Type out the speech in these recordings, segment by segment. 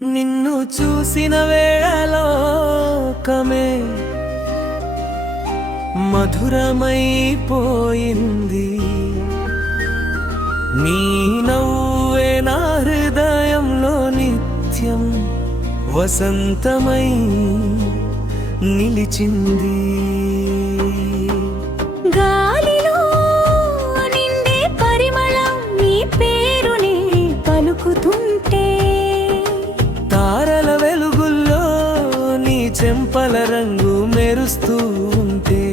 నిన్ను చూసిన వేళలోకమే మధురమైపోయింది. నీ నవ్వే నా హృదయంలో నిత్యం వసంతమై నిలిచింది. గాలిలో నిండే పరిమళం నీ పేరుని పలుకుతుంటే, తారల వెలుగుల్లో నీ చెంపల రంగు మెరుస్తూ ఉంటే,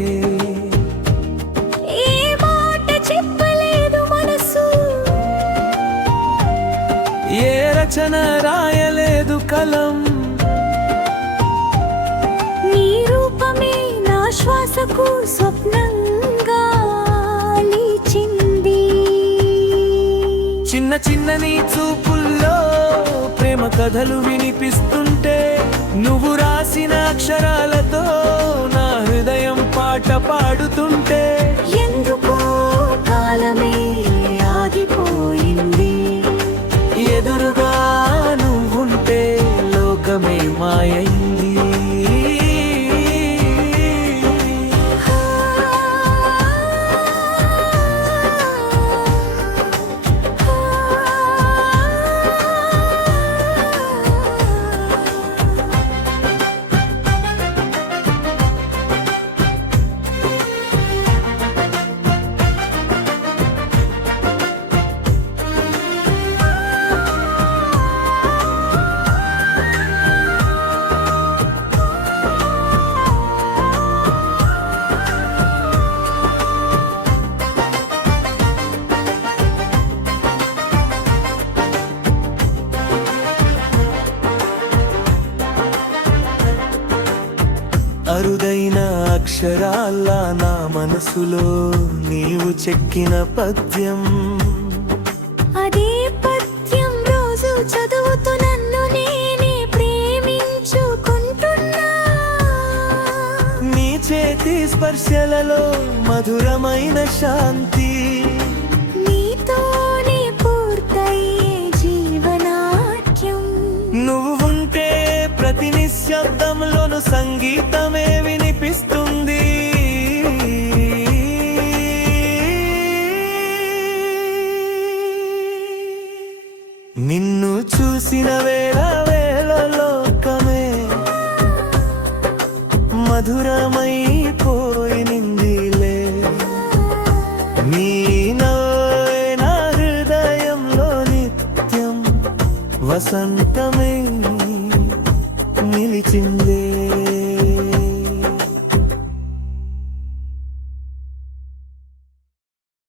ఏ మాట చెప్పలేదు మనసు, ఏ రచన రాయలేదు కలం. నీ రూపమే నా శ్వాసకు స్వప్నంగా నిలిచింది. చిన్న చిన్న నీ చూపుల్లో ప్రేమ కథలు వినిపిస్తుంటే, నువ్వు రాసిన అక్షరాలతో నా హృదయం పాట పాడుతుంటే, ఎందుకో కాలమే ఆగిపోయింది. ఎదురుగా నువ్వుంటే లోకమే మాయైంది. అరుదైన అక్షరాల నా మనసులో నీవు చెక్కిన పద్యం. అదే పద్యం రోజు చదువుతూ నన్ను నేనే ప్రేమించుకుంటున్నా. నీ చేతి స్పర్శలలో మధురమైన శాంతి, నీతోనే పూర్తయ్యే జీవనాట్యం. నువ్వు ఉంటే ప్రతి నిశ్శబ్దంలోను సంగీతమే వినిపిస్తుంది. నిన్ను చూసిన వేళలోకమే మధురమైపోయిందిలే. నీ నవ్వే నా హృదయంలో నిత్యం వసంతమే నిలిచిందే.